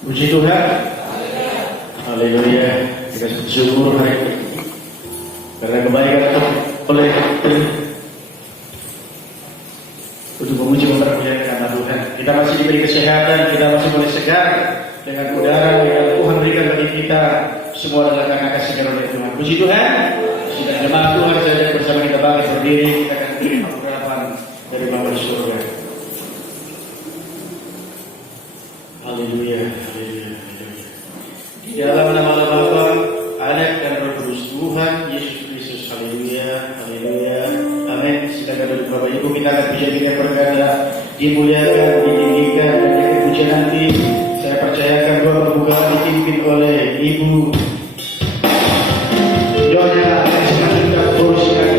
Puji Tuhan. Haleluya. Kita bersyukur hari ini karena kebaikan oleh untuk memuji mempermuliakan nama Tuhan. Kita masih diberi kesehatan, kita masih boleh segar dengan udara yang Tuhan berikan bagi kita. Semua adalah karena kasih karunia Tuhan. Puji Tuhan. Sudah jemaat Tuhan saja bersama kita bangkit berdiri, kita akan terima pengharapan dari Bapa di surga. Haleluya, haleluya, haleluya. Di dalam nama Bapa, Anak dan Roh Kudus Tuhan Yesus Kristus. Haleluya, haleluya. Amin. Silakan duduk Bapak Ibu, kita akan pujian kita berkata dimuliakan, ditinggikan, dan yang pujian nanti saya percayakan doa pembukaan dipimpin oleh Ibu Nyonya Esmeralda Borsian.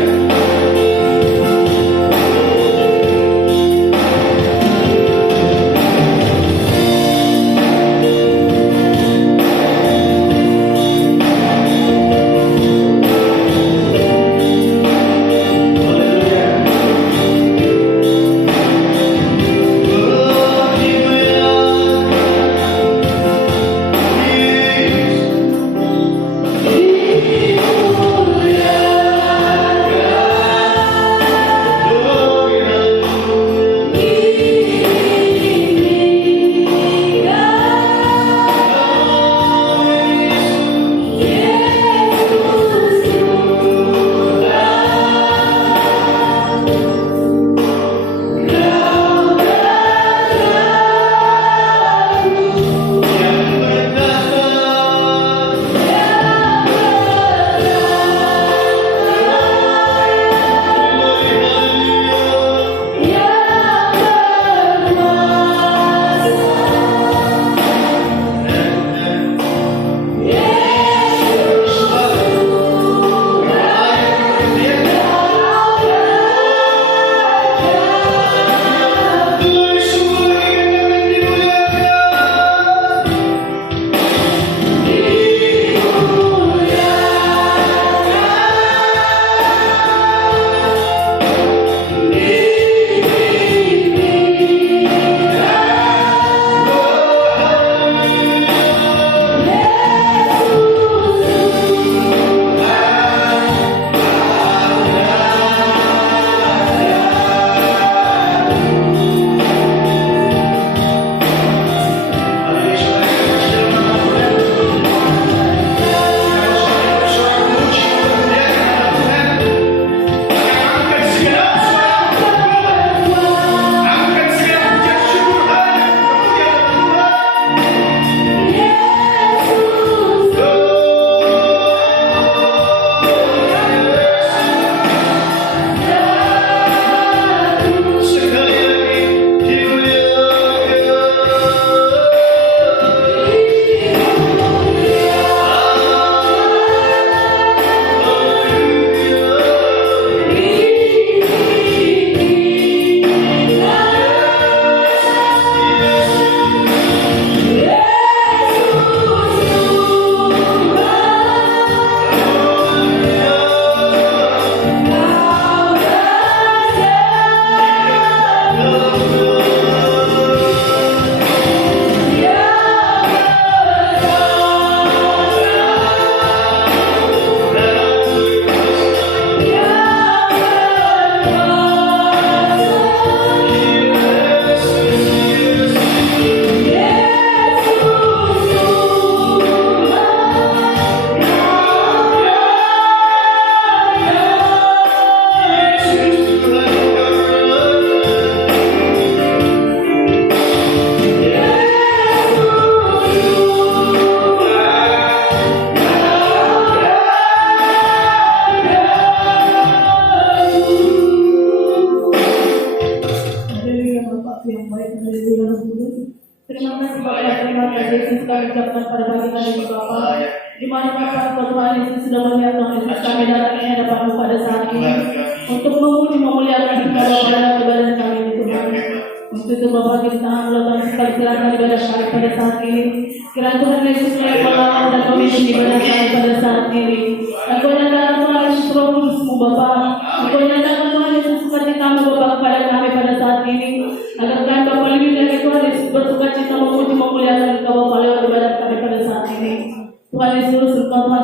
Agar kami Bapak lebih dari Tuhan Yesus bersuka cita memuji memuliakan Engkau Bapa lewat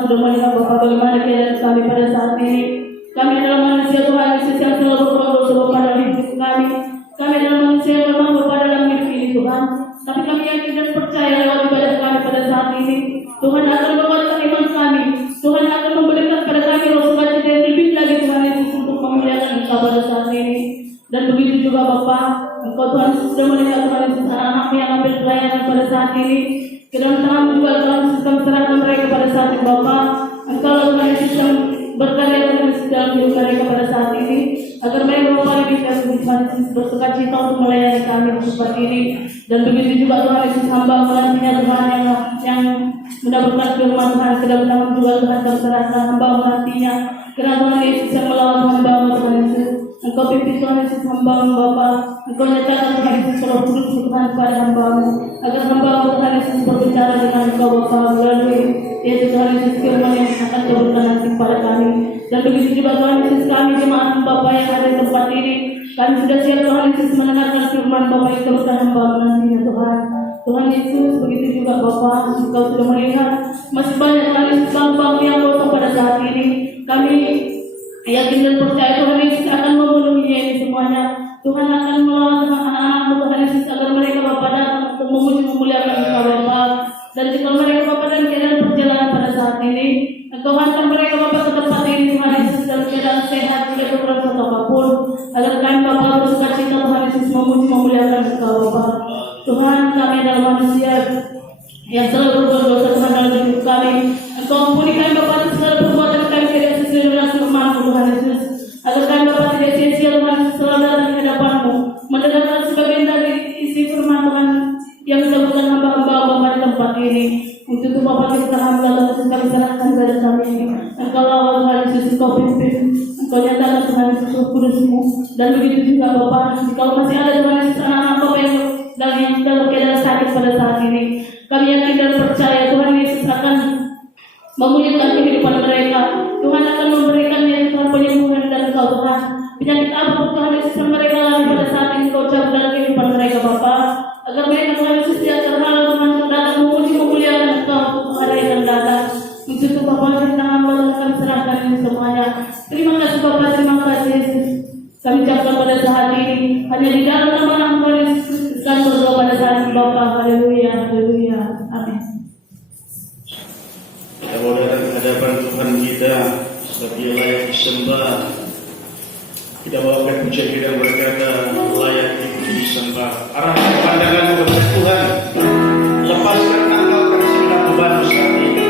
sudah melihat Bapa bagaimana keadaan kami pada saat ini. Kami adalah manusia Tuhan Yesus yang selalu berbuat dosa Bapa dalam hidup kami. Kami adalah manusia yang lemah Bapa dalam hidup ini Tuhan. Tapi kami yakin dan percaya lewat ibadah kami pada saat ini, Tuhan akan menguatkan iman kami. Tuhan akan memberikan pada kami roh sukacita yang lebih lagi Tuhan Yesus untuk memuliakan Engkau pada saat ini. Dan begitu juga Bapa, Engkau Tuhan sudah melihat Tuhan Yesus anak-anakmu yang ambil pelayanan pada saat ini. Ke dalam tangan juga Tuhan Yesus kami serahkan mereka pada saat ini Bapa. Engkau Tuhan Yesus yang berkarya Tuhan Yesus dalam hidup mereka pada saat ini, agar mereka Bapa bisa Tuhan Yesus bersukacita untuk melayani kami seperti ini. Dan begitu juga Tuhan Yesus hamba menantinya Tuhan yang mendapatkan firman Tuhan, ke dalam tangan juga Tuhan kami serahkan hamba menantinya. Karena Tuhan Yesus yang melawan hamba Tuhan Yesus, Engkau pimpin Tuhan Yesus hamba-Mu Bapa. Engkau nyatakan Tuhan Yesus Roh Kudus Tuhan kepada hamba-Mu, agar hamba-Mu Tuhan Yesus berbicara dengan Engkau Bapa melalui yaitu Tuhan Yesus firman yang akan Kau berikan nanti kepada kami. Dan begitu juga Tuhan Yesus kami jemaat Bapa yang ada di tempat ini, kami sudah siap Tuhan Yesus mendengarkan firman Bapa yang Kau berikan hamba-Mu nantinya Tuhan. Tuhan Yesus begitu juga Bapa, Engkau sudah melihat masih banyak Tuhan Yesus bangsa yang kosong pada saat ini. Kami yakin dan percaya Tuhan Yesus akan memenuhinya ini semuanya. Tuhan akan melawan anak-anak-Mu Tuhan Yesus agar mereka Bapa datang untuk memuji memuliakan Engkau Bapa. Dan jika mereka Bapa dalam keadaan perjalanan pada saat ini, Engkau hantar mereka Bapa ke tempat ini Tuhan Yesus dalam keadaan sehat, tidak berperang apapun, agar kami Bapa bersukacita Tuhan Yesus memuji memuliakan Engkau Bapa. Tuhan, kami adalah manusia yang selalu berbuat dosa Tuhan dalam hidup kami. Engkau ampuni kami Bapa atas segala perbuatan kami tidak sesuai dengan firman-Mu Tuhan Yesus, agar kami Bapa tidak sia-sia Tuhan Yesus selalu datang di hadapan-Mu, mendengarkan sebagian dari isi firman Tuhan yang disebutkan hamba-hamba Bapa di tempat ini. Untuk itu Bapa kita hamba Tuhan kami serahkan kepada kami ini. Engkau lawan Tuhan Yesus, Engkau pimpin, Engkau nyatakan Tuhan Yesus Roh Kudus-Mu. Dan begitu juga Bapa, kalau masih ada Tuhan Yesus anak-anak Bapa yang dalam keadaan sakit pada saat ini, kami yakin dan percaya Tuhan Yesus akan memulihkan kehidupan mereka. Tuhan akan memberikan Tuhan penyembuhan dan Engkau Tuhan penyakit apa Tuhan Yesus yang mereka alami pada saat ini Kau cabut dalam kehidupan mereka Bapa, agar mereka Tuhan Yesus tidak terhalang Tuhan untuk datang memuji memuliakan Engkau untuk hari yang akan datang. Untuk itu Bapa kita hamba akan serahkan ini semuanya. Terima kasih Bapa, terima kasih Yesus. Kami ucapkan pada saat ini hanya di dalam nama Tuhan Yesus dan berdoa pada saat ini Bapa. Haleluya, haleluya, amin. Kita mau datang ke hadapan Tuhan kita sebagai layak disembah. Kita bawakan pujian kita berkata layak disembah. Arahkan pandangan kepada Tuhan. Lepaskan tanggalkan segala beban saat ini.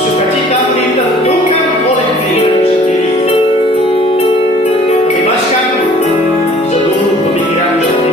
Sukacita ditentukan oleh dirimu sendiri. Bebaskan seluruh pemikiran sendiri.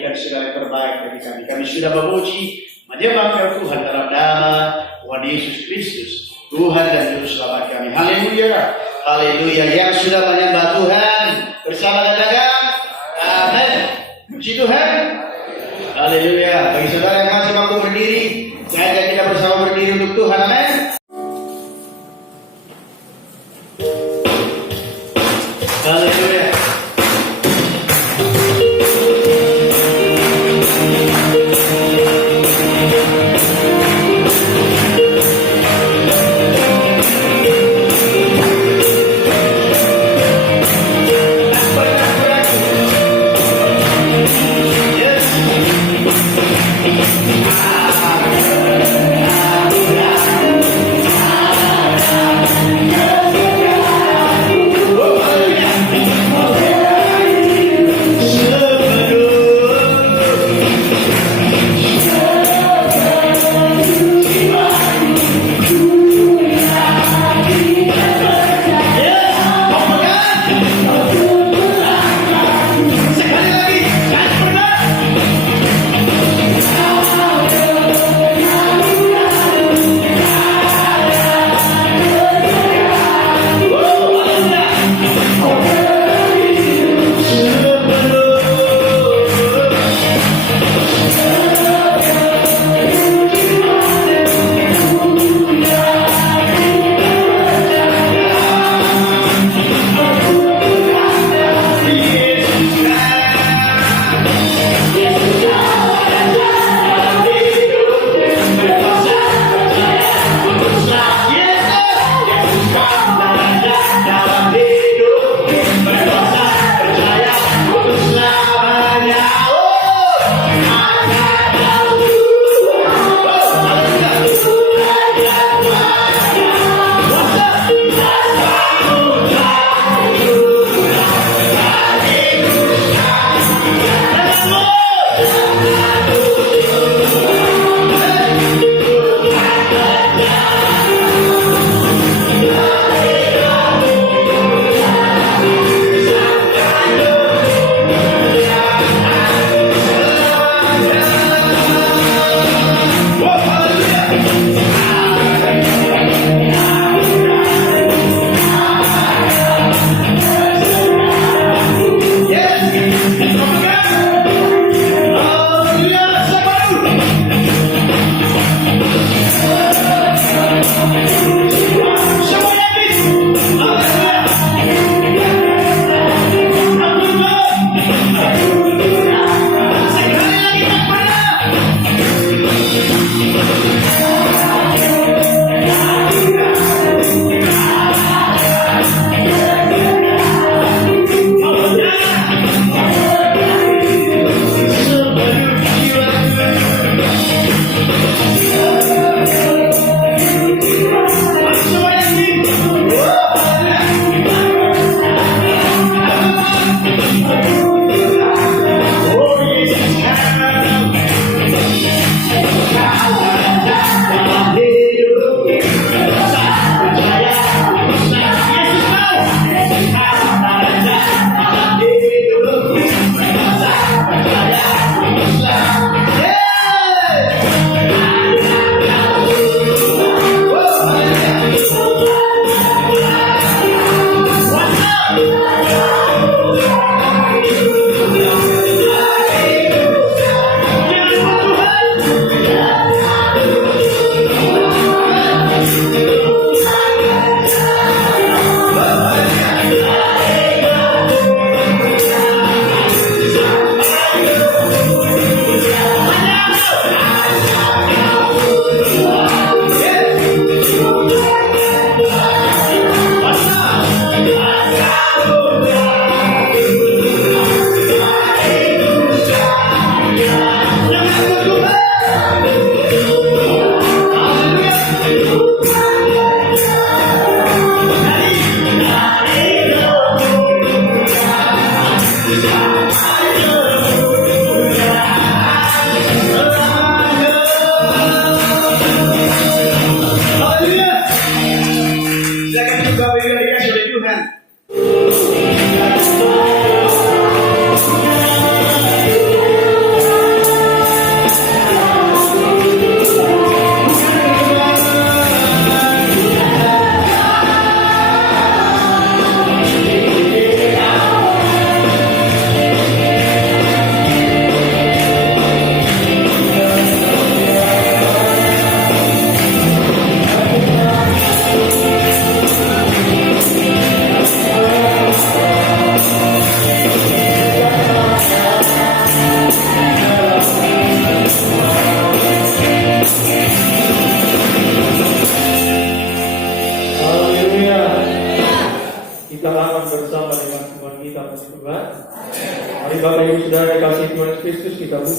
memberikan segala yang terbaik bagi kami. Kami sudah memuji, menyembah Tuhan dalam nama Tuhan Yesus Kristus, Tuhan dan Juru Selamat kami. Haleluya, haleluya. Yang sudah menyembah Tuhan bersama katakan amin. Puji Tuhan. Haleluya. Bagi saudara yang masih mampu berdiri, saya ajak kita bersama berdiri untuk Tuhan. Amin. Haleluya.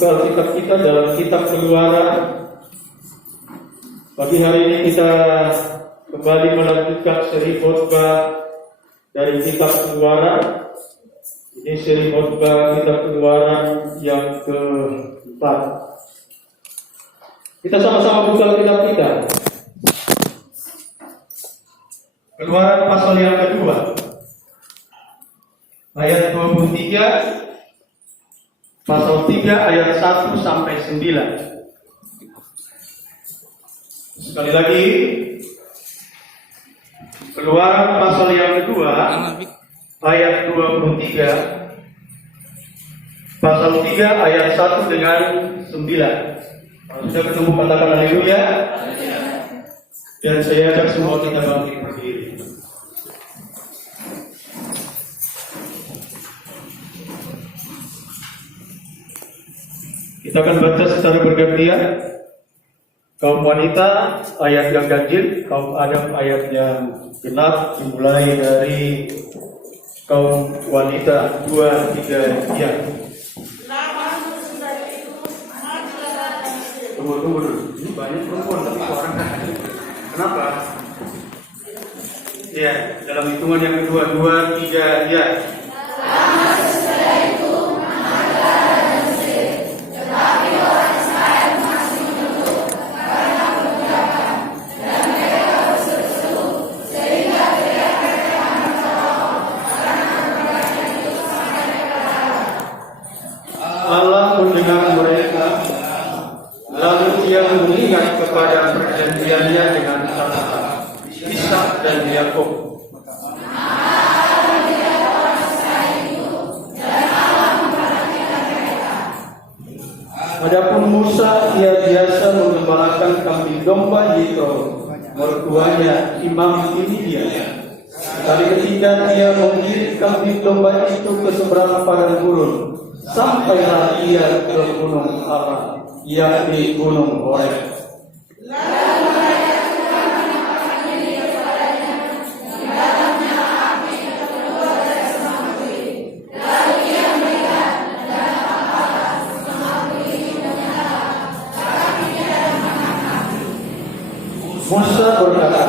ke Alkitab kita dalam kitab Keluaran. Pagi hari ini kita kembali melanjutkan seri khotbah dari kitab Keluaran. Ini seri khotbah kitab Keluaran yang keempat. Kita sama-sama buka kitab kita. Keluaran pasal yang kedua, ayat 23, pasal 3 ayat 1 sampai 9. Sekali lagi, Keluaran pasal yang kedua, ayat 23, pasal 3 ayat 1 dengan 9. Kalau sudah ketemu katakan haleluya. Dan saya ajak semua kita bangkit berdiri. Kita akan baca secara bergantian. Kaum wanita ayat yang ganjil, kaum Adam ayat yang genap, dimulai dari kaum wanita 2, 3, ya. Tunggu dulu. Ini banyak perempuan tapi orang kan. Kenapa? Ya, dalam hitungan yang kedua 2, 3, ya. Allah mendengar mereka, lalu Dia mengingat kepada perjanjiannya dengan Ishak dan Yakub. Adapun Musa, ia biasa mengembalakan kambing domba Yitro, mertuanya Imam India. Kali ketiga dia mengirim kambing domba itu ke seberang padang gurun. Sampailah ia ke gunung Allah, yakni gunung Horeb. Musa berkata,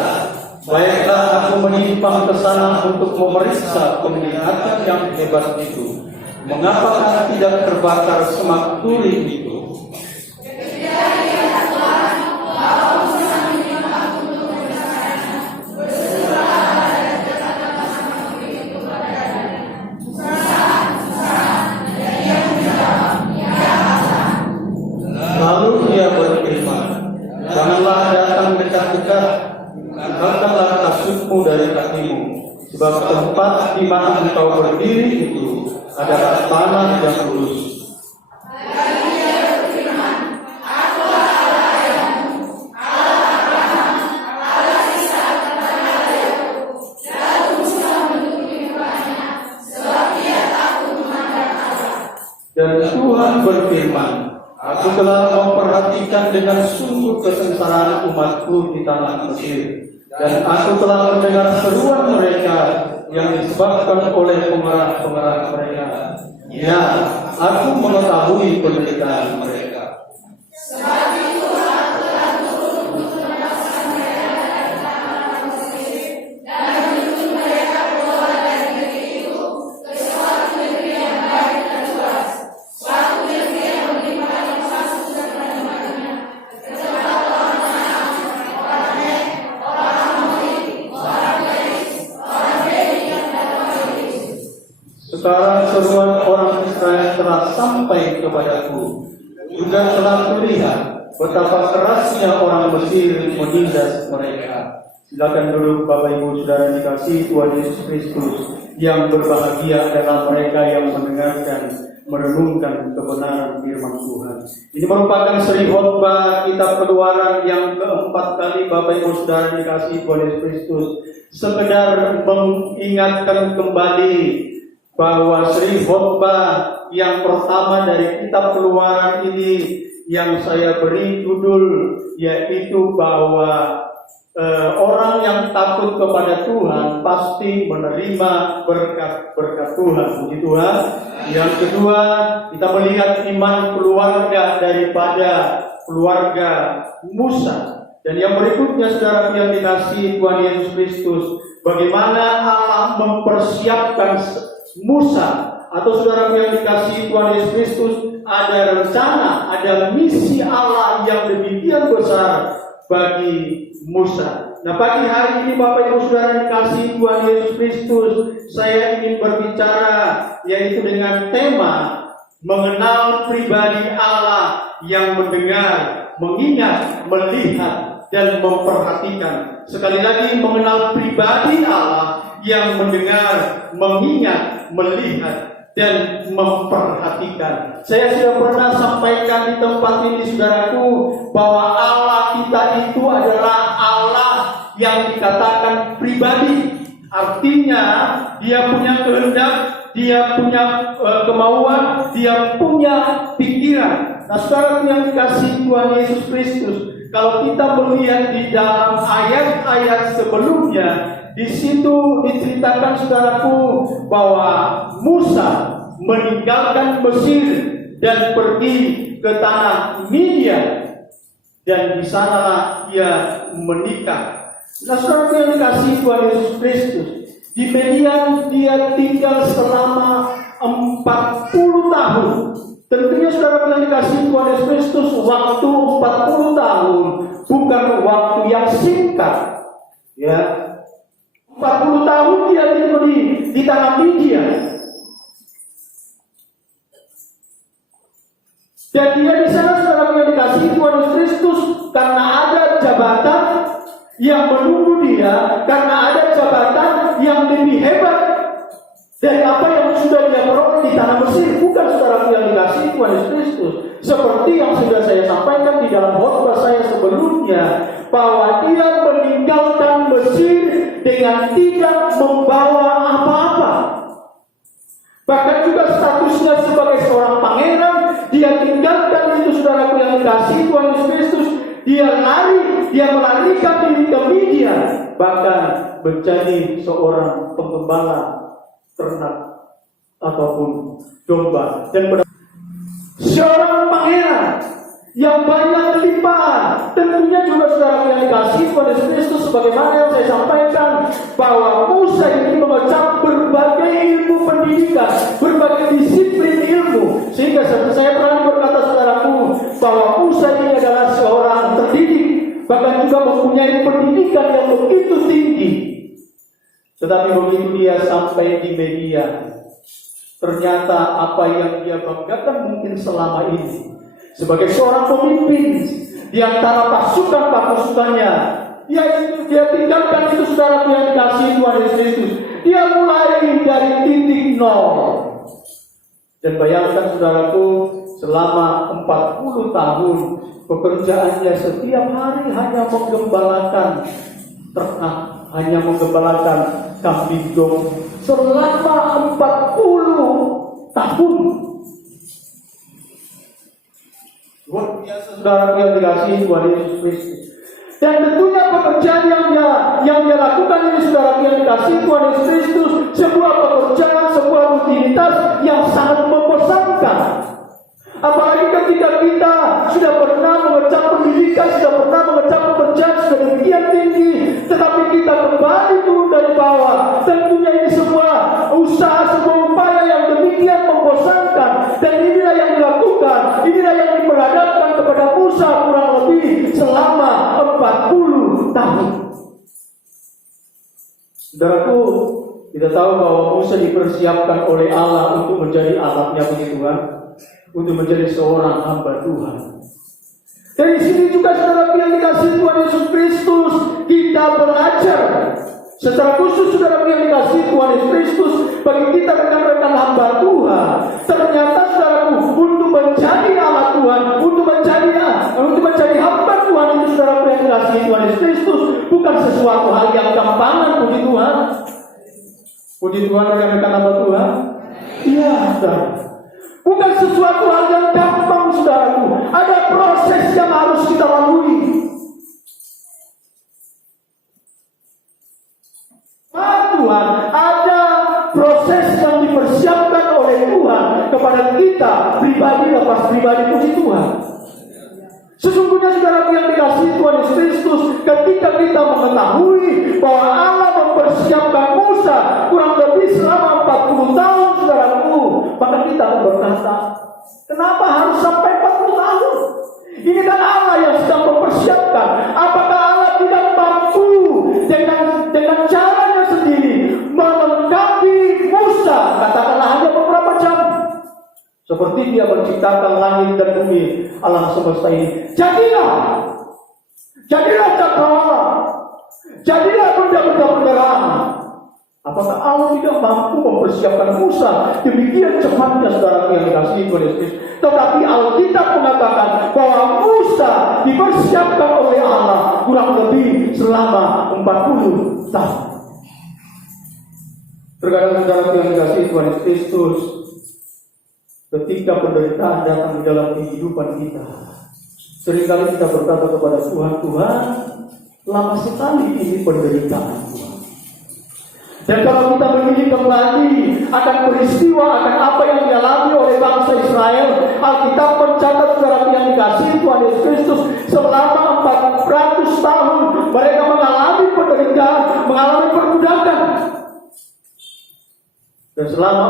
baiklah aku menyimpang ke sana untuk memeriksa penglihatan yang hebat itu. Mengapakah tidak terbakar semak turi itu? Lalu dia berfirman, janganlah datang dekat-dekat, angkatlah kasutmu dari kakimu, sebab tempat di mana engkau berdiri itu adalah tanah yang lurus. Dan Tuhan berfirman, aku telah memperhatikan dengan sungguh kesengsaraan umatku di tanah Mesir, dan aku telah mendengar seruan mereka yang disebabkan oleh pengarah-pengarah mereka. Ya, aku mengetahui penderitaan mereka. Sebab itu aku telah turun untuk melepaskan mereka dari tanah Mesir dan menuntun mereka keluar dari negeri itu ke suatu negeri yang baik dan luas, suatu negeri yang beriman yang masuk dan menikmatinya, ke tempat orang Anak, orang Het, orang Amori, orang Peris, orang Heti dan orang Yesus. Sekarang seruan orang Israel telah sampai kepadaku. Juga telah kulihat betapa kerasnya orang Mesir menindas mereka. Silakan duduk Bapak Ibu Saudara dikasihi Tuhan Yesus Kristus. Yang berbahagia adalah mereka yang mendengarkan, merenungkan kebenaran firman Tuhan. Ini merupakan seri khotbah kitab Keluaran yang keempat kali Bapak Ibu Saudara dikasihi Tuhan Yesus Kristus. Sekedar mengingatkan kembali bahwa seri khotbah yang pertama dari kitab Keluaran ini yang saya beri judul yaitu bahwa orang yang takut kepada Tuhan pasti menerima berkat-berkat Tuhan. Puji Tuhan. Yang kedua, kita melihat iman keluarga daripada keluarga Musa. Dan yang berikutnya, saudara yang dikasihi Tuhan Yesus Kristus, bagaimana Allah mempersiapkan Musa, atau saudara yang dikasihi Tuhan Yesus Kristus, ada rencana, ada misi Allah yang demikian besar bagi Musa. Nah, pagi hari ini Bapak Ibu Saudara dikasihi Tuhan Yesus Kristus, saya ingin berbicara yaitu dengan tema mengenal pribadi Allah yang mendengar, mengingat, melihat, dan memperhatikan. Sekali lagi, mengenal pribadi Allah yang mendengar, mengingat, melihat, dan memperhatikan. Saya sudah pernah sampaikan di tempat ini, saudaraku, bahwa Allah kita itu adalah Allah yang dikatakan pribadi. Artinya dia punya kehendak, dia punya kemauan, dia punya pikiran. Nah, saudara yang dikasihi Tuhan Yesus Kristus, kalau kita melihat di dalam ayat-ayat sebelumnya, di situ diceritakan, saudaraku, bahwa Musa meninggalkan Mesir dan pergi ke tanah Midian, dan di sanalah ia menikah. Nah, saudara yang dikasihi Tuhan Yesus Kristus, di Midian dia tinggal selama 40 tahun. Tentunya saudara yang dikasihi Tuhan Yesus Kristus, waktu 40 tahun bukan waktu yang singkat. Ya, 40 tahun dia di tanah Midian. Dan dia di sana, saudara yang dikasihi Tuhan Yesus Kristus, karena ada jabatan yang menunggu dia, karena ada jabatan yang lebih hebat dari apa yang sudah dia peroleh di tanah Mesir. Bukan, saudara yang dikasihi Tuhan Yesus Kristus, seperti yang sudah saya sampaikan di dalam khotbah saya sebelumnya, bahwa dia meninggalkan Mesir dengan tidak membawa apa-apa. Bahkan juga statusnya sebagai seorang pangeran, dia tinggalkan itu, saudaraku yang dikasihi Tuhan Yesus Kristus. Dia melarikan diri ke Midian, bahkan menjadi seorang penggembala ternak ataupun domba. Dan seorang pangeran yang banyak limpahan. Tentunya juga saudara yang dikasihi Tuhan Yesus Kristus, sebagaimana yang saya sampaikan, bahwa Musa ini mengecap berbagai ilmu pendidikan, berbagai disiplin ilmu, sehingga saya pernah berkata, saudaraku, bahwa Musa ini adalah seorang terdidik, bahkan juga mempunyai pendidikan yang begitu tinggi. Tetapi begitu dia sampai di Midian, ternyata apa yang dia banggakan mungkin selama ini sebagai seorang pemimpin di antara pasukannya, dia tinggalkan itu, saudara yang dikasihi Tuhan Yesus Kristus. Dia mulai dari titik nol. Dan bayangkan, saudaraku, selama 40 tahun pekerjaannya setiap hari hanya menggembalakan ternak, hanya menggembalakan kambing domba selama 40 tahun. Luar biasa, saudara yang dikasihi Tuhan Yesus Kristus. Dan tentunya pekerjaan yang dia lakukan ini, saudara yang dikasihi Tuhan Yesus Kristus, sebuah pekerjaan, sebuah rutinitas yang sangat membosankan. Apalagi ketika kita sudah pernah mengecap pendidikan, sudah pernah mengecap pekerjaan sudah demikian tinggi, tetapi kita kembali turun dari bawah. Tentunya ini sebuah usaha, sebuah upaya yang demikian membosankan. Dan inilah yang dilakukan, inilah yang diperhadapkan kepada Musa kurang lebih selama 40 tahun. Saudaraku, kita tahu bahwa Musa dipersiapkan oleh Allah untuk menjadi alatnya bagi Tuhan, untuk menjadi seorang hamba Tuhan. Dari sini juga, saudara yang dikasihi Tuhan Yesus Kristus, kita belajar secara khusus, saudara yang dikasihi Tuhan Yesus Kristus, bagi kita rekan-rekan hamba Tuhan, ternyata, saudaraku, untuk menjadi alat Tuhan, untuk menjadi hamba Tuhan itu, saudara yang dikasihi Tuhan Yesus Kristus, bukan sesuatu hal yang gampangan. Puji Tuhan. Puji Tuhan, rekan-rekan hamba Tuhan. Iya, saudara. Bukan sesuatu hal yang gampang, saudaraku. Ada proses yang harus kita lalui. kita pribadi lepas pribadi, puji Tuhan. Sesungguhnya saudaraku yang dikasihi Tuhan Yesus Kristus, ketika kita mengetahui bahwa Allah mempersiapkan Musa kurang lebih selama 40 tahun saudaraku, maka kita berkata, kenapa harus sampai 40 tahun? Ini kan Allah yang sedang mempersiapkan. Apakah Allah tidak mampu dengan caranya sendiri melengkapi Musa, katakanlah hanya beberapa jam? Seperti Dia menciptakan langit dan bumi, alam semesta ini. Jadilah cakrawala, jadilah benda-benda penderaan. Apakah Allah tidak mampu mempersiapkan Musa demikian cepatnya, saudara yang dikasihi Tuhan Yesus? Tetapi Alkitab mengatakan bahwa Musa dipersiapkan oleh Allah kurang lebih selama 40 tahun. Terkadang saudara yang dikasihi Tuhan Yesus Kristus, ketika penderitaan datang di dalam kehidupan kita, seringkali kita berkata kepada Tuhan, Tuhan, lama sekali ini penderitaan Tuhan. Dan kalau kita mengingat kembali akan peristiwa, akan apa yang dialami oleh bangsa Israel, Alkitab mencatat saudara yang dikasihi Tuhan Yesus Kristus, selama 400 tahun mereka mengalami penderitaan, mengalami perbudakan. Dan selama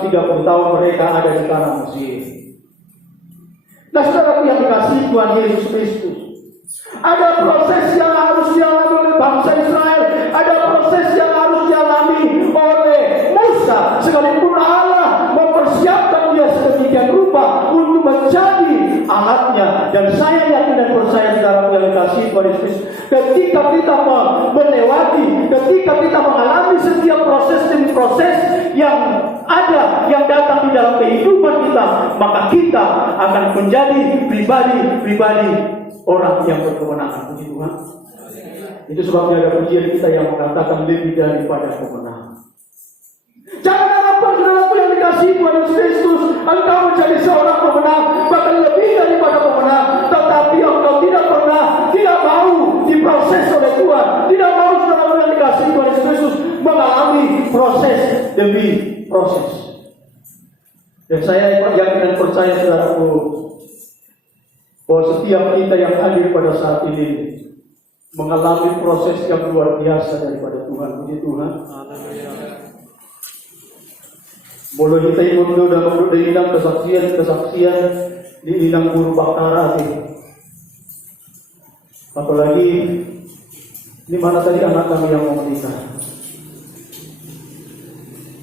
430 tahun mereka ada di tanah Mesir. Nah, saudara yang dikasihi Tuhan Yesus Kristus, ada proses yang harus dialami oleh bangsa Israel, ada proses yang harus dialami oleh Musa, sekalipun Allah mempersiapkan dia sedemikian rupa untuk menjadi alatnya. Dan saya yakin dan percaya saudara yang dikasihi Tuhan Yesus, ketika kita melewati, ketika kita mengalami setiap proses demi proses yang ada, yang datang di dalam kehidupan kita, maka kita akan menjadi pribadi orang yang berkemenangan. Puji Tuhan. Itu sebabnya ada pujian kita yang mengatakan lebih daripada kemenangan. Jangan harapkan saudaraku yang dikasihi Tuhan Yesus Kristus, engkau menjadi seorang pemenang, bahkan lebih daripada pemenang. Tetapi engkau tidak mau diproses oleh Tuhan, tidak mau saudaraku yang dikasihi Tuhan Yesus Kristus mengalami proses demi proses. Dan saya yakin dan percaya saudaraku, bahwa setiap kita yang hadir pada saat ini mengalami proses yang luar biasa daripada Tuhan. Puji Tuhan. Boleh kita imundo dan menginang kesaksian diinang guru bakara ini. Apalagi ini mana tadi anak kami yang mau menikah?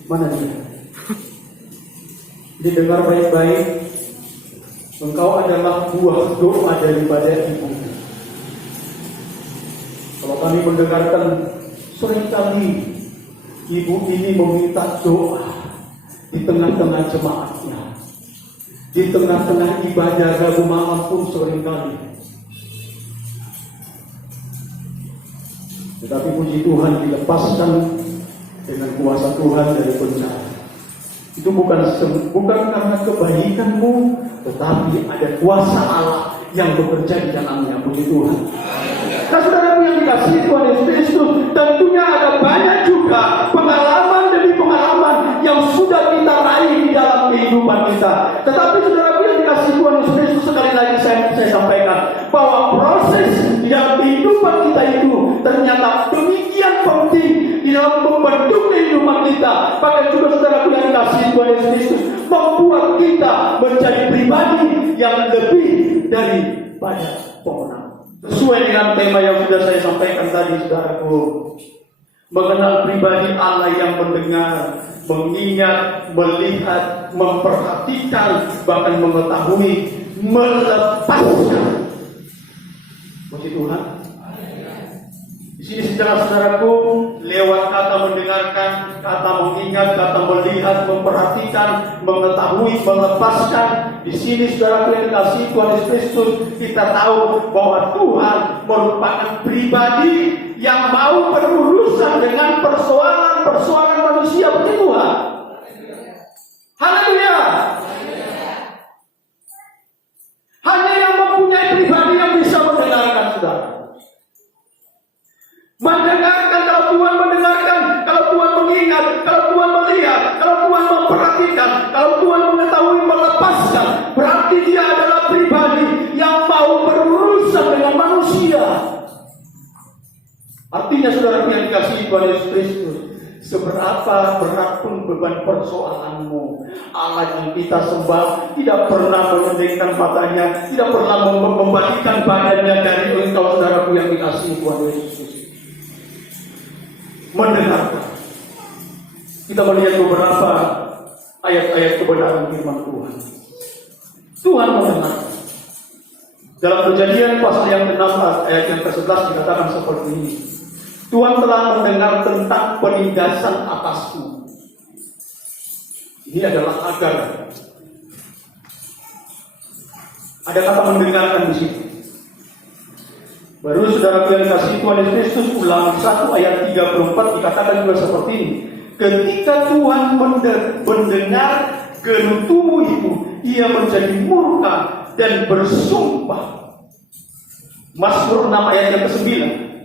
Mana dia? Didengar baik-baik. Engkau adalah buah doa daripada ibu. Kalau kami mendengarkan seringkali ibu ini meminta doa di tengah-tengah jemaatnya, di tengah-tengah ibadah Rabu malam pun seringkali. Tetapi puji Tuhan dilepaskan dengan kuasa Tuhan dari bencana. Itu bukan karena kebaikanmu, tetapi ada kuasa Allah yang bekerja di dalamnya. Puji Tuhan. Nah, saudaraku yang dikasihi Tuhan Yesus Kristus, tentunya ada banyak juga pengalaman demi pengalaman yang sudah kita raih di dalam kehidupan kita. Tetapi saudaraku yang dikasihi Tuhan Yesus Kristus, sekali lagi saya sampaikan bahwa proses di dalam kehidupan kita itu ternyata demikian penting di dalam membentuk kehidupan kita. Bahkan juga saudaraku yang dikasihi Tuhan Yesus Kristus, membuat kita menjadi pribadi yang lebih daripada pemenang. Sesuai dengan tema yang sudah saya sampaikan tadi, saudaraku, mengenal pribadi Allah yang mendengar, mengingat, melihat, memperhatikan, bahkan mengetahui, melepaskan. Puji Tuhan. Di sini saudara-saudaraku, lewat kata mendengarkan, kata mengingat, kata melihat, memperhatikan, mengetahui, melepaskan. Di sini saudaraku yang dikasihi Tuhan Yesus Kristus, kita tahu bahwa Tuhan merupakan pribadi yang mau berurusan dengan persoalan manusia. Puji Tuhan. Haleluya. Hanya yang mempunyai pribadi yang bisa mendengarkan, saudara. Mendengarkan, kalau Tuhan mendengarkan, kalau Tuhan mengingat, kalau Tuhan melihat, kalau Tuhan memperhatikan, kalau Tuhan mengetahui, melepas Artinya saudara yang dikasihi Tuhan Yesus Kristus, seberapa berat pun beban persoalanmu, Allah yang kita sembah tidak pernah menundukkan matanya, tidak pernah membalikkan badannya dari engkau saudaraku yang dikasihi Tuhan Yesus Kristus. Mendengarkan. Kita melihat beberapa ayat-ayat kebenaran firman Tuhan. Tuhan mendengarkan. Dalam Kejadian pasal yang ke-6 ayat yang ke-11 dikatakan seperti ini. Tuhan telah mendengar tentang penindasan atasku. Ini adalah Hagar. Ada kata mendengarkan di situ. Baru saudara yang kasih Tuhan Yesus Kristus Ulangan 1 ayat 34 dikatakan juga seperti ini. Ketika Tuhan mendengar keluh tubuh ibu, ia menjadi murka dan bersumpah. Mazmur 6 ayat yang ke-9.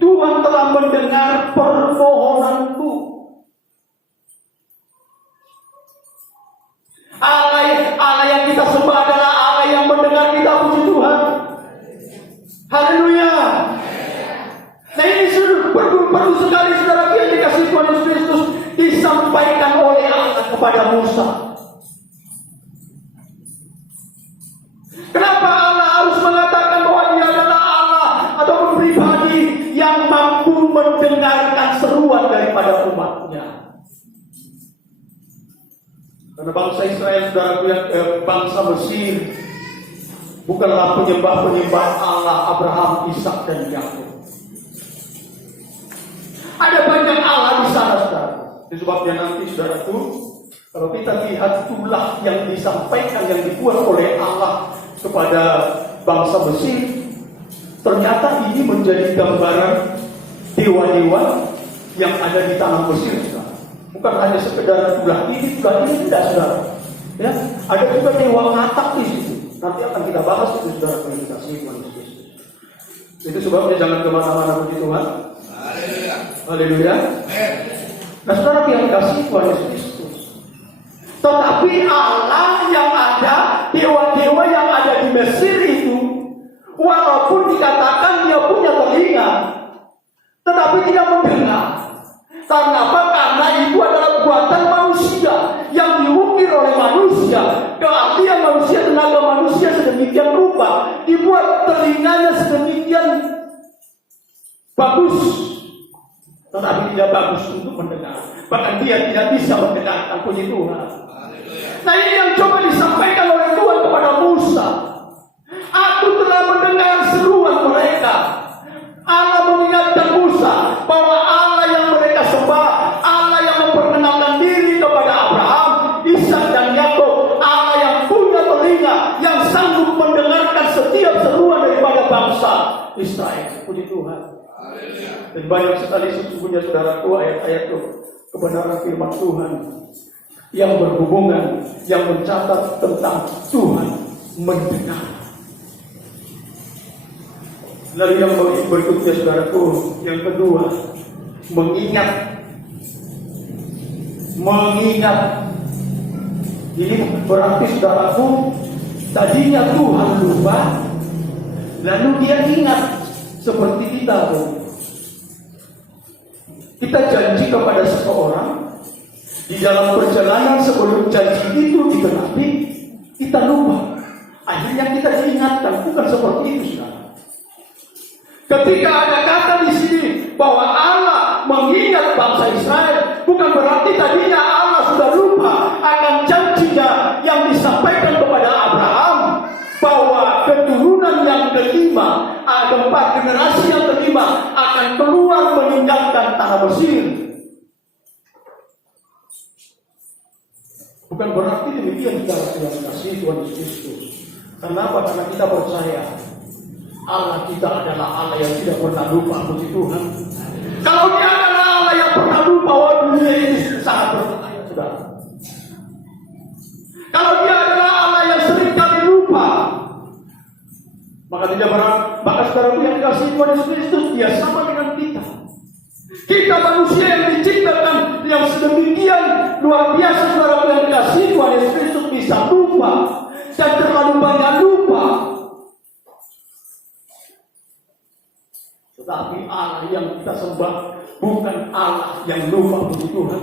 Tuhan telah mendengar permohonanku. Allah yang kita sembah adalah Allah yang mendengar kita, puji Tuhan. Haleluya. Nah ini perlu sekali saudara yang dikasih Tuhan Yesus Kristus disampaikan oleh Allah kepada Musa. Kenapa Allah harus mengatakan bahwa dia adalah Allah ataupun pribadi yang mampu mendengarkan seruan daripada umatnya? Karena bangsa Israel, saudaraku, yang bangsa Mesir bukanlah penyembah-penyembah Allah Abraham, Ishak dan Yakub. Ada banyak Allah di sana, saudara. Itu sebabnya nanti, saudaraku, kalau kita lihat tulah yang disampaikan, yang dibuat oleh Allah kepada bangsa Mesir, ternyata ini menjadi gambaran dewa-dewa yang ada di tanah Mesir, saudara. Bukan hanya sekedar tulah ini tidak, saudara. Ya, ada juga dewa katak di situ. Nanti akan kita bahas itu, saudara, komunikasi Tuhan Yesus. Itu sebabnya jangan kemana-mana, puji Tuhan. Haleluya. Haleluya. Nah, saudara yang dikasihi Tuhan Yesus Kristus. Tetapi Allah yang ada, dewa-dewa yang ada di Mesir itu, walaupun dikatakan dia punya telinga, tetapi tidak mendengar. Karena apa? Karena itu adalah buatan manusia yang diukir oleh manusia. Keahlian manusia, tenaga manusia sedemikian rupa, dibuat telinganya sedemikian bagus, tetapi tidak bagus untuk mendengar. Bahkan dia tidak bisa mendengarkan, puji Tuhan. Nah ini yang coba disampaikan oleh Tuhan kepada Musa. Aku telah mendengar seruan mereka. Allah mengingatkan Musa bahwa Allah yang mereka sembah, Allah yang memperkenalkan diri kepada Abraham, Ishak dan Yakub, Allah yang punya telinga, yang sanggup mendengarkan setiap seruan daripada bangsa Israel. Puji Tuhan. Dan banyak sekali sesungguhnya, saudaraku, ayat-ayat kebenaran firman Tuhan yang berhubungan, yang mencatat tentang Tuhan mendengar. Lalu yang berikutnya, saudaraku, yang kedua, mengingat. Ini berarti, saudaraku, tadinya Tuhan lupa, lalu dia ingat. Seperti kita, kita janji kepada seseorang, di dalam perjalanan sebelum janji itu dikenapi, kita lupa. Akhirnya kita diingatkan, bukan seperti itu, saudara. Ketika ada kata di sini bahwa Allah mengingat bangsa Israel, bukan berarti tadinya Allah sudah lupa akan janjinya yang disampaikan kepada Abraham, bahwa keturunan yang kelima, keempat generasi yang kelima akan keluar meninggalkan tanah Mesir. Bukan berarti demikian kita yang kasih Tuhan Yesus Kristus. Kenapa? Karena kita percaya Allah kita adalah Allah yang tidak pernah lupa, puji Tuhan. Kalau dia adalah Allah yang pernah lupa, wah, dunia ini sangat berbahaya, saudara. Kalau dia adalah Allah yang sering kali lupa, maka tidak berarti, maka saudara yang dikasihi Tuhan Yesus Kristus, dia sama dengan kita. Kita manusia yang diciptakan yang sedemikian luar biasa, saudara yang dikasihi Tuhan Yesus Kristus bisa lupa dan terlalu banyak lupa. Tetapi Allah yang kita sembah bukan Allah yang lupa kebutuhan.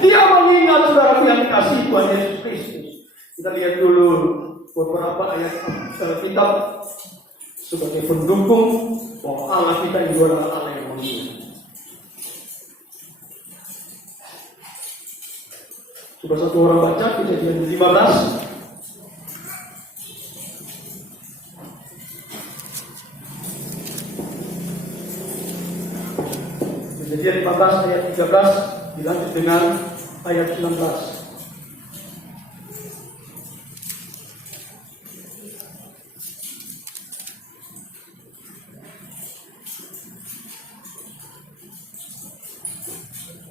Dia mengingat saudara yang dikasih Tuhan Yesus Kristus. Kita lihat dulu beberapa ayat Alkitab sebagai pendukung bahwa Allah kita itu adalah Allah yang mengingat. Coba satu orang baca Kejadian 15. Kejadian 15 ayat 13 dilanjut dengan ayat 19.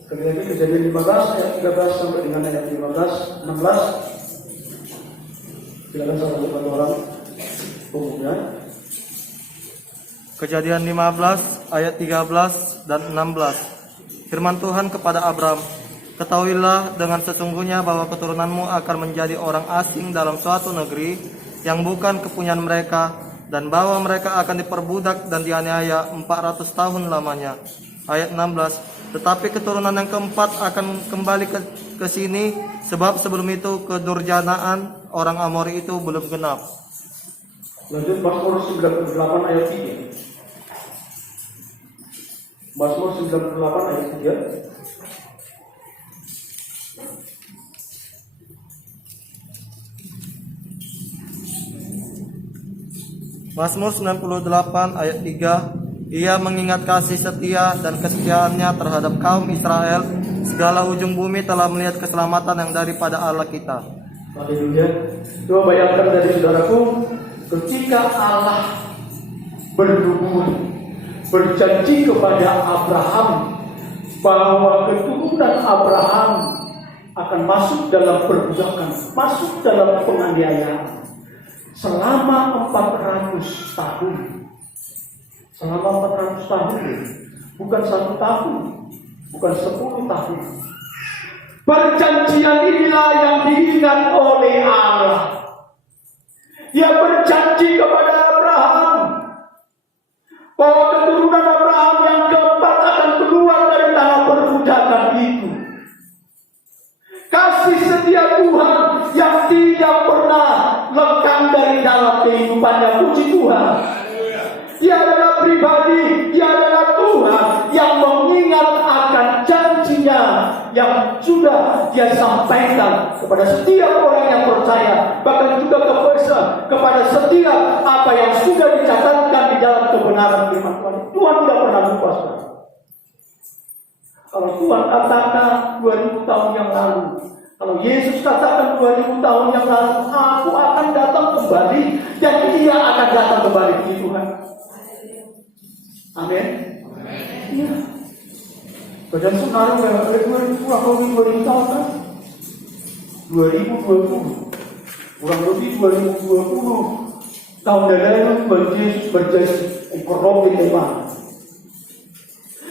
Sekali lagi Kejadian 15 ayat 13 sampai dengan ayat 15, 16. Silakan salah satu orang pemuda. Kejadian 15 ayat 13 dan 16. Firman Tuhan kepada Abram, ketahuilah dengan sesungguhnya bahwa keturunanmu akan menjadi orang asing dalam suatu negeri yang bukan kepunyaan mereka, dan bahwa mereka akan diperbudak dan dianiaya 400 tahun lamanya. Ayat 16. Tetapi keturunan yang keempat akan kembali ke sini, sebab sebelum itu kedurjanaan orang Amori itu belum genap. Lanjut Mazmur 98 ayat 3. Mazmur 98 ayat 3. Mazmur 98 ayat 3. Ia mengingat kasih setia dan kesetiaannya terhadap kaum Israel. Segala ujung bumi telah melihat keselamatan yang daripada Allah kita. Haleluya. Coba bayangkan dari saudaraku, ketika Allah berjanji kepada Abraham bahwa keturunan Abraham akan masuk dalam perbudakan, masuk dalam penganiayaan selama 400 tahun. Selama 400 tahun, bukan 1 tahun, bukan 10 tahun. Perjanjian inilah yang diingat oleh Allah. Dia berjanji kepada Abraham bahwa keturunan Abraham yang keempat akan keluar dari tanah perbudakan itu. Kasih setia Tuhan yang tidak pernah lekang dari dalam kehidupannya. Puji Tuhan. Dia adalah pribadi, dia adalah Tuhan yang mengingat akan janjinya yang sudah dia sampaikan kepada setiap orang yang percaya, bahkan juga kepada setiap apa yang sudah dicatatkan di dalam kebenaran firman Tuhan. Tuhan tidak pernah lupa. Kalau Tuhan katakan 2000 tahun yang lalu, kalau Yesus katakan 2000 tahun yang lalu, aku akan datang kembali, dan dia akan datang kembali di Tuhan. Amin. Iya. Badan sekarang kurang lebih 2000 tahun kan? 2020. Kurang lebih 2020 tahun lalu Yesus berjanji ekonomi teman.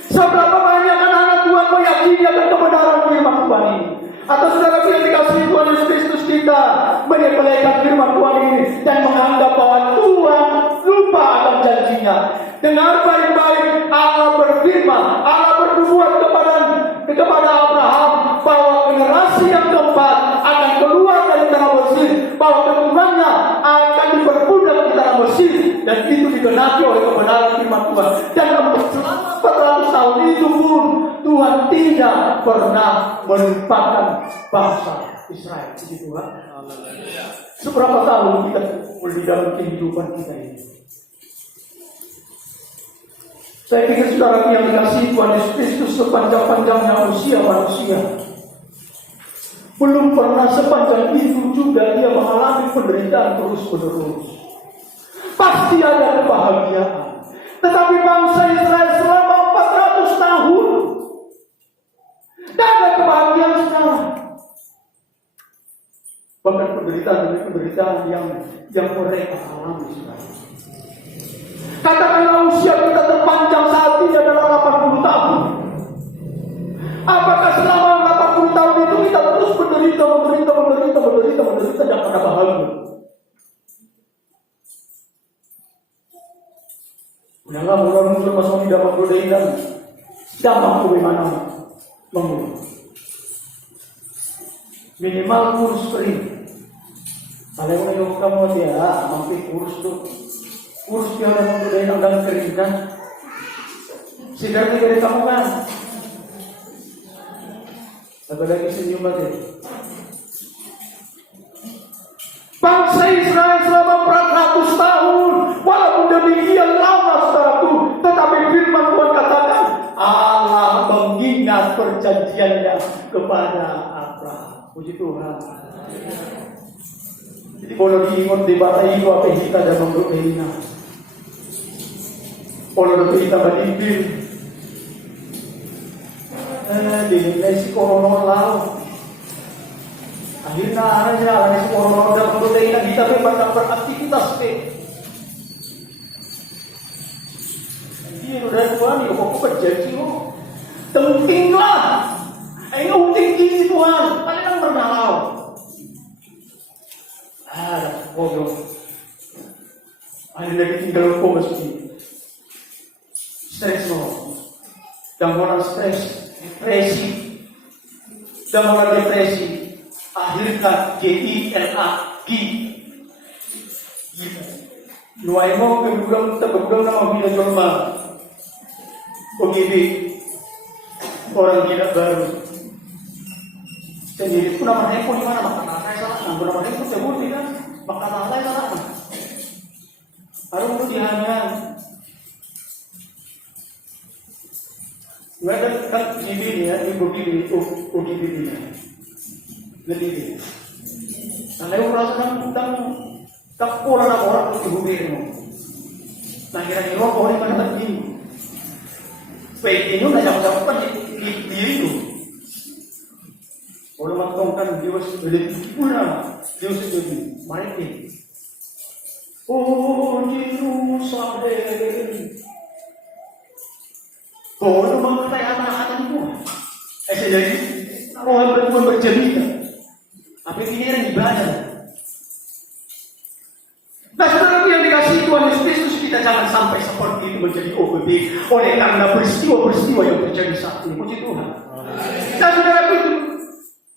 Seberapa banyak anak-anak Tuhan meyakini akan kebenaran firman Tuhan ini? Atau saudara yang dikasihi Tuhan Yesus Kristus kita menyepelekan firman Tuhan ini dan menganggap bahwa Tuhan lupa akan janjinya. Dengar baik-baik, Allah berfirman, Allah bernubuat kepada Abraham bahwa generasi yang keempat akan keluar dari tanah Mesir, bahwa keturunannya akan diperbudak di tanah Mesir, dan itu digenapi oleh kebenaran firman Tuhan. Dan selama 400 tahun itu pun Tuhan tidak pernah melupakan bangsa Israel. Puji Tuhan. Seberapa tahun kita di dalam kehidupan kita ini? Saya pikir saudara yang dikasihi Tuhan Yesus Kristus, sepanjang-panjangnya usia manusia, belum pernah sepanjang itu juga dia mengalami penderitaan terus-menerus. Pasti ada kebahagiaan. Tetapi bangsa Israel selama 400 tahun tidak ada kebahagiaan sekarang. Bahkan penderitaan demi penderitaan yang mereka alami sekarang. Katakanlah usia kita terpanjang saat ini adalah 80 tahun. Apakah selama 80 tahun itu kita terus menderita dan pada bahagia? Udah mulai masuk di dalam godaan. Siapa bagaimana membunuh? Minimal kurus kering. Kalau yang kamu dia mampir kurus tuh. Kurus dia orang godaan dan kering kan. Sidarnya dari kamu kan. Ada lagi senyum aja. Bangsa Israel selama 400 tahun, walaupun demikian lama satu, tetapi firman Tuhan katakan, Allah mengingat perjanjiannya kepada Abraham. Puji Tuhan. Jadi kalau diingat di bata itu apa kita dan memberkainya. Kalau kita berdiri, dinilai si korona lalu. Akhirnya hanya lagi orang dan protein kita memang beraktivitas Dia udah Tuhan itu kok berjanji lo. Pentinglah. Ayo tinggi Tuhan. Kalian bernalau. Goblok. Ada lagi tinggal kok mesti. Stres lo. Dan orang stres, depresi. Dan orang depresi. Akhirkan GILAG. Luai mo kebugang nama bila jorma. Begini orang gila baru. Sendiri pun nama handphone di mana makan alay salah. Nama handphone sebut kan makan alay salah. Harus itu dihangan. Mereka kan begini ya, ibu begini, begini. Jadi, kalau orang sedang tak pulang orang itu hubungan. Nah kira-kira orang mana tadi? Baik ini udah jauh-jauh kan di itu. Orang matangkan dia lebih pula dia sedih. Mari ini. Oh Yerusalem. Orang mengenai anak-anak itu. Jadi orang bercerita. Apa ini yang ibadah? Nah, saudara yang dikasihi Tuhan Yesus Kristus, kita jangan sampai seperti itu menjadi OBB oleh karena peristiwa-peristiwa yang terjadi saat ini. Puji Tuhan. Nah, saudara itu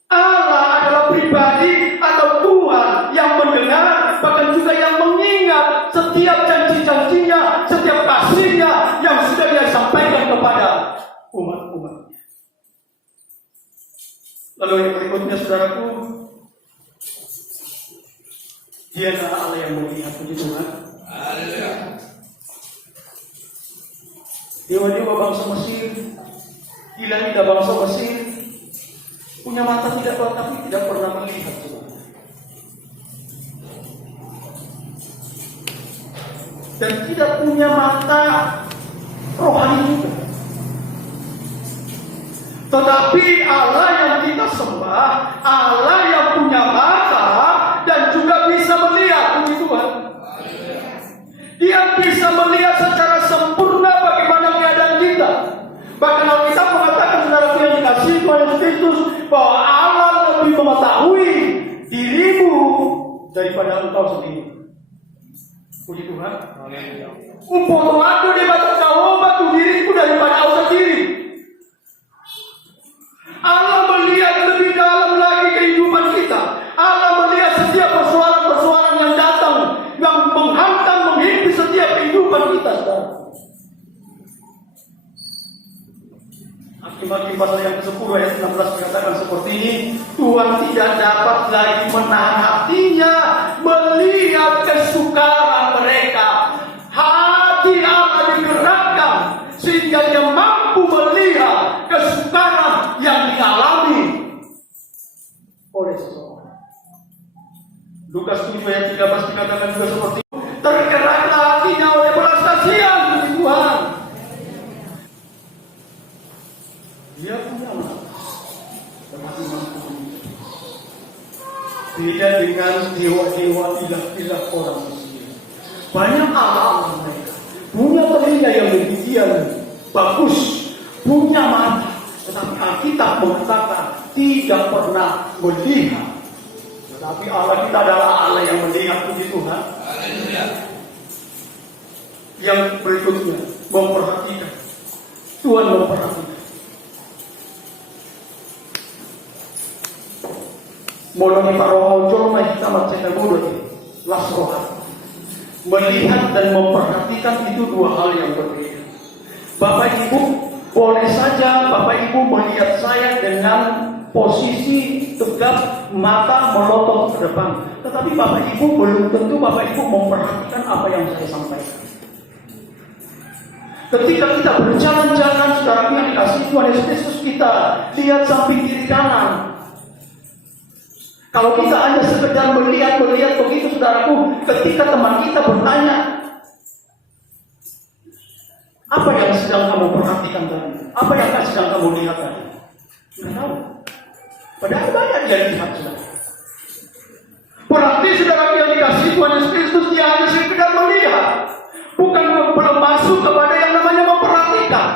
Allah adalah pribadi atau Tuhan yang mendengar, bahkan juga yang mengingat setiap janji-janjinya, setiap kasihnya yang sudah Dia sampaikan kepada umat-umat. Lalu yang berikutnya, saudaraku, Dia adalah Allah yang melihat. Puji Tuhan. Dewa-dewa bangsa Mesir, gila-gila bangsa Mesir, punya mata tidak tapi tidak pernah melihat Tuhan. Dan tidak punya mata rohani juga. Tetapi Allah yang kita sembah, Allah yang punya mata dan juga bisa melihat. Puji Tuhan. Dia bisa melihat secara sempurna bagaimana keadaan kita. Bahkan kalau kita mengatakan saudara yang dikasihi Tuhan Yesus Kristus bahwa Allah lebih mengetahui dirimu daripada engkau sendiri. Puji Tuhan. Umpama aku di mata kau, batu diriku daripada aku sendiri. Allah melihat lebih dalam lagi kehidupan kita. Allah melihat setiap persoalan-persoalan yang datang, yang menghantam, menghimpit setiap kehidupan kita. Hakim-Hakim pasal yang ke-10 ayat 16 mengatakan seperti ini, Tuhan tidak dapat lagi menahan hatinya melihat kesukaran mereka. Hati Allah digerakkan sehingga Dia mampu melihat kesukaran yang dialami oleh seseorang. Lukas 7 ayat 13 dikatakan juga seperti itu. Tergeraklah hatinya oleh belas kasihan Tuhan. Dia punya mata, tetapi mampu melihat. Beda dengan dewa-dewa ilah-ilah orang Mesir. Banyak alam mereka punya telinga yang demikian bagus, punya mata, tetapi Alkitab mengatakan tidak pernah melihat. Tetapi Allah kita adalah Allah yang melihat. Puji Tuhan. Yang berikutnya, memperhatikan. Tuhan memperhatikan. Molongi parohon jolma kita macam bodoh, lasrohan. Melihat dan memperhatikan itu dua hal yang berbeda. Bapak Ibu, boleh saja Bapak Ibu melihat saya dengan posisi tegap, mata melotot ke depan. Tetapi Bapak Ibu belum tentu Bapak Ibu memperhatikan apa yang saya sampaikan. Ketika kita berjalan-jalan, saudara yang dikasih Tuhan Yesus Kristus, kita lihat samping kiri kanan. Kalau kita hanya sekedar melihat begitu, saudaraku, ketika teman kita bertanya, apa yang sedang kamu perhatikan tadi? Apa yang sedang kamu lihat tadi? Tidak tahu. Padahal banyak yang lihat, saudara. Berarti saudara yang dikasih Tuhan Yesus Kristus, dia hanya sekedar melihat, bukan belum masuk kepada yang namanya memperhatikan.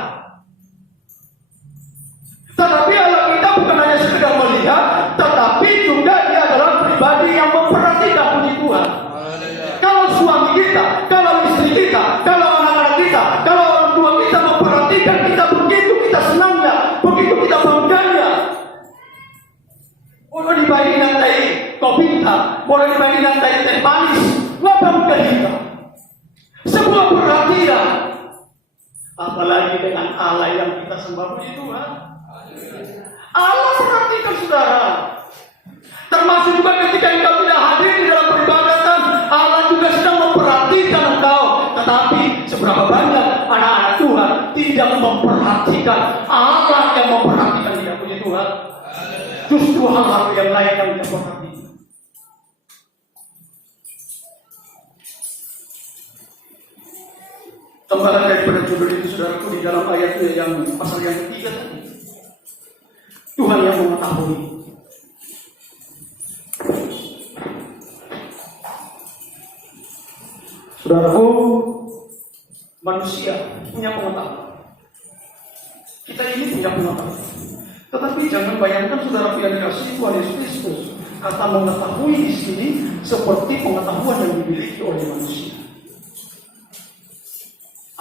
Tetapi Allah kita bukan hanya sekedar melihat, tetapi juga dia adalah pribadi yang memperhatikan, puji Tuhan. Kalau suami kita, kalau istri kita, kalau anak-anak kita, kalau orang tua kita memperhatikan kita, begitu kita senangnya, begitu kita bangganya. Boleh dibagi nanti kopi kita, boleh dibagi nanti teh manis, ngapa bukan kita? Sebuah perhatian. Apalagi dengan Allah yang kita sembah, puji Tuhan. Allah perhatikan saudara. Termasuk juga ketika engkau tidak hadir di dalam peribadatan, Allah juga sedang memperhatikan engkau. Tetapi seberapa banyak anak-anak Tuhan tidak memperhatikan Allah yang memperhatikan dia, puji Tuhan. Justru hal-hal yang lain yang kita perhatikan. Tambahan daripada judul itu, saudaraku, di dalam ayat yang pasal yang ketiga tadi. Tuhan yang mengetahui. Saudaraku, manusia punya pengetahuan. Kita ini punya pengetahuan. Tetapi jangan bayangkan saudara yang dikasihi Tuhan Yesus Kristus, kata mengetahui di sini seperti pengetahuan yang dimiliki oleh manusia.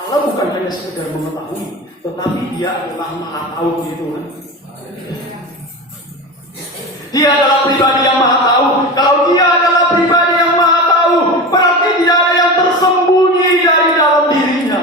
Allah bukan hanya sekedar mengetahui, tetapi dia adalah Maha Tahu, Tuhan. Dia adalah pribadi yang Maha Tahu. Kalau dia adalah pribadi yang Maha Tahu, berarti tidak ada yang tersembunyi dari dalam dirinya.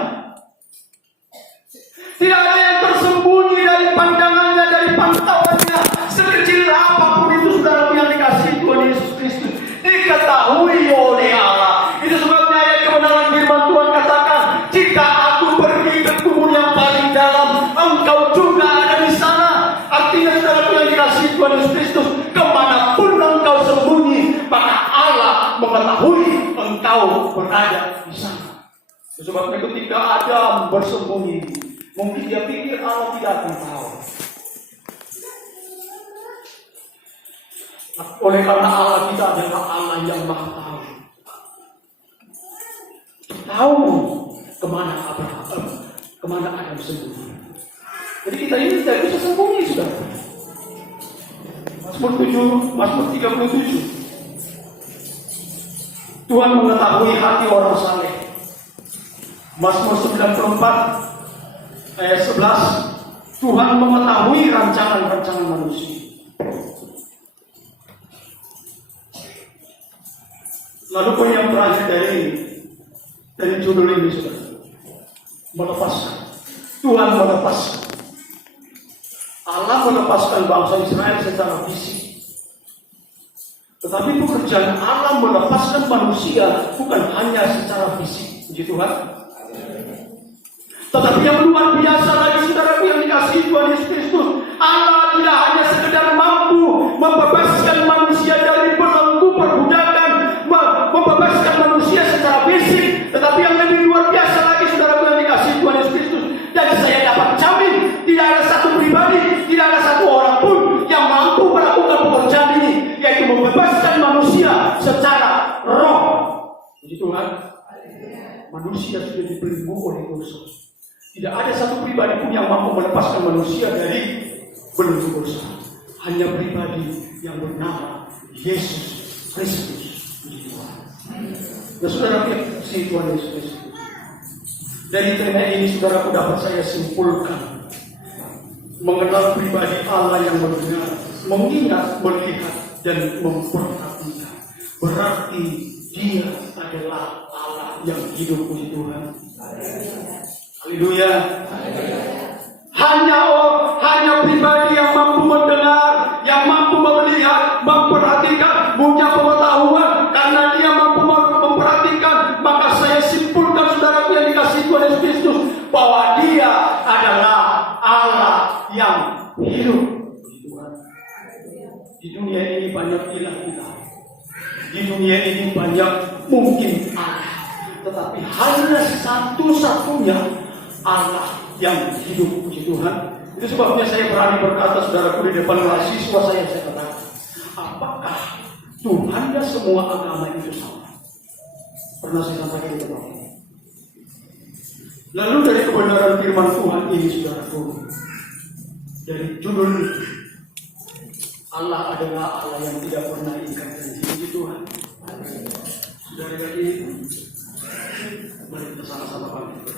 Tidak ada yang tersembunyi dari pandangannya, dari pantauannya. Sekecil apapun itu, saudara yang dikasihi Tuhan Yesus Kristus, diketahui oleh Allah. Itu sebabnya ayat kebenaran firman Tuhan katakan, jika aku pergi ke kubur yang paling dalam, engkau juga ada di sana. Artinya saudara yang dikasihi Tuhan Yesus Kristus, kemanapun engkau sembunyi, maka Allah mengetahui engkau berada di sana. Sebab ketika Adam bersembunyi, mungkin dia pikir Allah tidak akan tahu. Oleh karena Allah kita adalah Allah yang Maha Tahu. Tahu kemana Adam sembunyi. Jadi kita ini tidak bisa sembunyi, sudah. Mazmur 37. Tuhan mengetahui hati orang saleh. Mazmur 94 ayat 11. Tuhan mengetahui rancangan-rancangan manusia. Lalu poin yang terakhir dari judul ini, sudah, melepaskan. Tuhan melepaskan. Allah melepaskan bangsa Israel secara fisik. Tetapi pekerjaan Allah melepaskan manusia bukan hanya secara fisik, puji Tuhan. Tetapi yang luar biasa lagi, saudara yang dikasihi Tuhan Yesus Kristus, Allah tidak hanya sekedar mampu membebaskan manusia dari belenggu perbudakan, membebaskan manusia secara fisik, tetapi yang lebih luar biasa lagi, saudara yang dikasihi Tuhan Yesus Kristus, dan saya dapat jamin tidak ada satu pribadi, tidak ada satu orang pun yang mampu melakukan pekerjaan ini, yaitu membebaskan manusia secara roh. Puji Tuhan, manusia sudah dibelenggu oleh dosa. Tidak ada satu pribadi pun yang mampu melepaskan manusia dari belenggu dosa. Hanya pribadi yang bernama Yesus Kristus. Puji Tuhan. Nah, saudara, si Tuhan Yesus Kristus. Dari tema ini saudaraku dapat saya simpulkan, mengenal pribadi Allah yang benar, mengingat, melihat, dan memperhatikan. Berarti Dia adalah Allah yang hidup, puji Tuhan. Haleluya. Hanya pribadi yang mampu mendengar, yang mampu melihat, memperhatikan, punya pengetahuan. Karena dia mampu memperhatikan, maka saya simpulkan saudaraku yang dikasihi Tuhan Yesus Kristus, bahwa Dia adalah Allah yang hidup. Di dunia ini banyak ilah-ilah. Di dunia ini banyak mungkin Allah, tetapi hanya satu-satunya Allah yang hidup, puji Tuhan. Itu sebabnya saya berani berkata saudaraku di depan mahasiswa saya katakan, apakah Tuhan dan semua agama itu sama? Pernah saya sampaikan di tempat ini. Lalu dari kebenaran firman Tuhan ini saudaraku, dari judul Allah adalah Allah yang tidak pernah ingkar janji, puji Tuhan. Saudara-saudari, mari kita sama-sama bangkit.